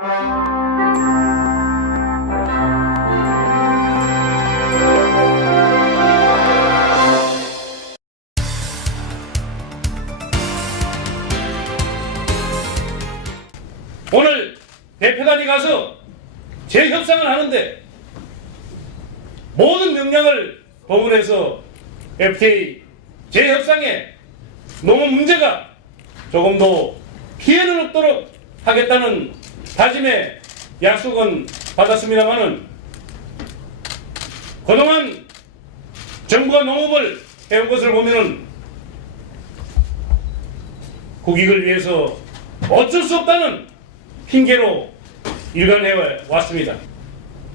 오늘 대표단이 가서 재협상을 하는데 모든 역량을 동원해서 FTA 재협상에 농업 문제가 조금도 피해는 없도록 하겠다는 다짐의 약속은 받았습니다마는 그동안 정부가 농업을 해온 것을 보면은 국익을 위해서 어쩔 수 없다는 핑계로 일관해 왔습니다.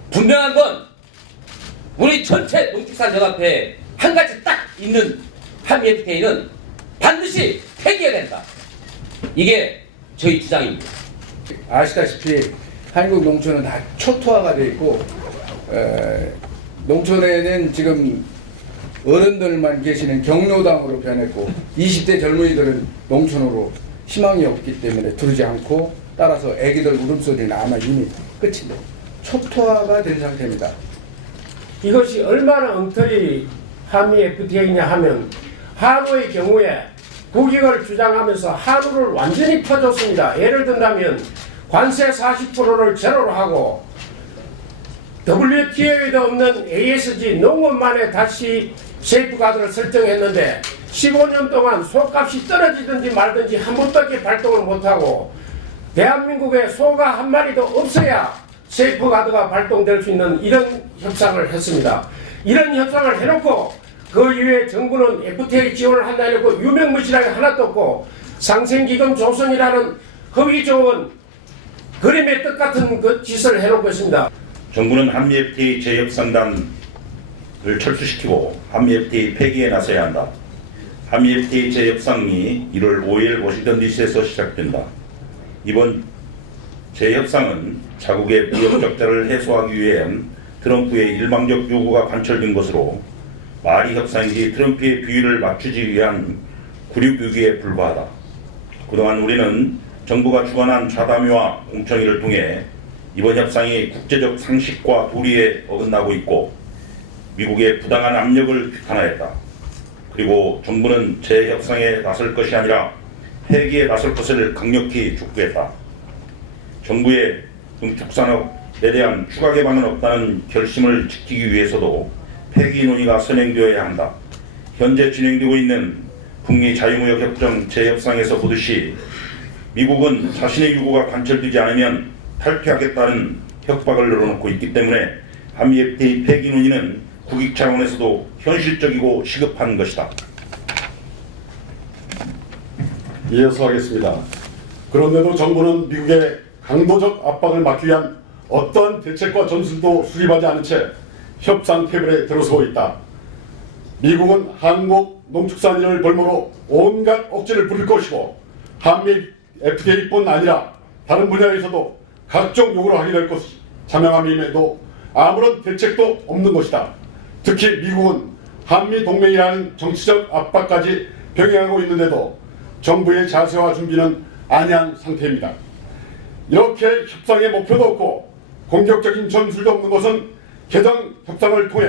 분명한 건 우리 전체 농축산연합회에 한 가지 딱 있는 한미 FTA는 반드시 폐기해야 된다. 이게 저희 주장입니다. 아시다시피 한국 농촌은 다 초토화가 되어 있고 농촌에는 지금 어른들만 계시는 경로당으로 변했고 20대 젊은이들은 농촌으로 희망이 없기 때문에 들지 않고 따라서 애기들 울음소리는 아마 이미 끝인데 초토화가 된 상태입니다. 이것이 얼마나 엉터리 한미 FTA냐 하면 한우의 경우에 국익을 주장하면서 한우를 완전히 퍼줬습니다. 예를 든다면 관세 40%를 제로로 하고 WTO에도 없는 ASG 농업만에 다시 세이프가드를 설정했는데 15년 동안 소값이 떨어지든지 말든지 한 번밖에 발동을 못하고 대한민국에 소가 한 마리도 없어야 세이프가드가 발동될 수 있는 이런 협상을 했습니다. 이런 협상을 해놓고 그 이후에 정부는 FTA 지원을 한다 해놓고 유명무실하게 하나도 없고 상생기금 조성이라는 허위 좋은 그림의 뜻 같은 그 짓을 해놓고 있습니다. 정부는 한미 FTA 재협상단을 철수시키고 한미 FTA 폐기에 나서야 한다. 한미 FTA 재협상이 1월 5일 워싱턴 DC에서 시작된다. 이번 재협상은 자국의 무역 적자를 해소하기 위한 트럼프의 일방적 요구가 관철된 것으로 말이 협상이지 트럼프의 비위를 맞추기 위한 굴욕유기에 불과하다. 그동안 우리는 정부가 주관한 좌담회와 공청회를 통해 이번 협상이 국제적 상식과 도리에 어긋나고 있고 미국의 부당한 압력을 비판하였다. 그리고 정부는 재협상에 나설 것이 아니라 폐기에 나설 것을 강력히 촉구했다. 정부의 농축산업에 대한 추가 개방은 없다는 결심을 지키기 위해서도 폐기 논의가 선행되어야 한다. 현재 진행되고 있는 북미 자유무역협정 재협상에서 보듯이 미국은 자신의 요구가 관철되지 않으면 탈퇴하겠다는 협박을 늘어놓고 있기 때문에 한미 FTA 폐기 논의는 국익 차원에서도 현실적이고 시급한 것이다. 이어서 하겠습니다. 그런데도 정부는 미국의 강도적 압박을 막기 위한 어떠한 대책과 전술도 수립하지 않은 채 협상 테이블에 들어서고 있다. 미국은 한국 농축산인을 볼모로 온갖 억지를 부릴 것이고 한미 FTA뿐 아니라 다른 분야에서도 각종 요구를 하게 될 것이 자명함임에도 아무런 대책도 없는 것이다. 특히 미국은 한미 동맹이라는 정치적 압박까지 병행하고 있는데도 정부의 자세와 준비는 안이한 상태입니다. 이렇게 협상의 목표도 없고 공격적인 전술도 없는 것은 개정 협상을 통해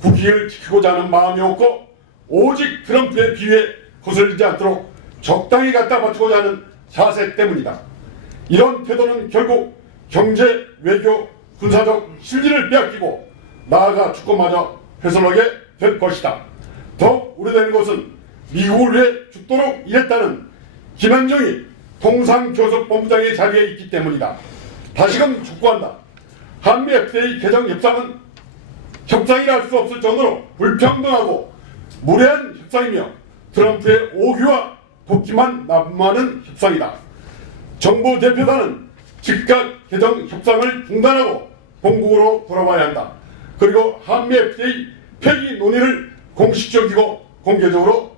국익을 지키고자 하는 마음이 없고 오직 트럼프의 비위에 거슬리지 않도록 적당히 갖다 맞추고자 하는 자세 때문이다. 이런 태도는 결국 경제, 외교, 군사적 실리를 빼앗기고 나아가 주권마저 훼손하게 될 것이다. 더욱 우려되는 것은 미국을 위해 죽도록 일했다는 김현정이 통상교섭본부장의 자리에 있기 때문이다. 다시금 촉구한다. 한미 FTA 개정 협상은 협상이라 할 수 없을 정도로 불평등하고 무례한 협상이며 트럼프의 오기와 도끼만 난무하는 협상이다. 정부 대표단은 즉각 개정 협상을 중단하고 본국으로 돌아와야 한다. 그리고 한미 FTA 폐기 논의를 공식적이고 공개적으로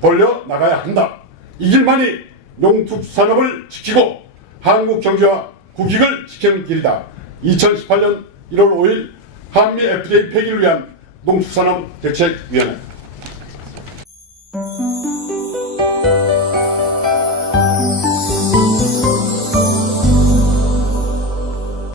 벌려 나가야 한다. 이 길만이 농축산업을 지키고 한국 경제와 국익을 지키는 길이다. 2018년 1월 5일 한미 FTA 폐기를 위한 농축산업 대책위원회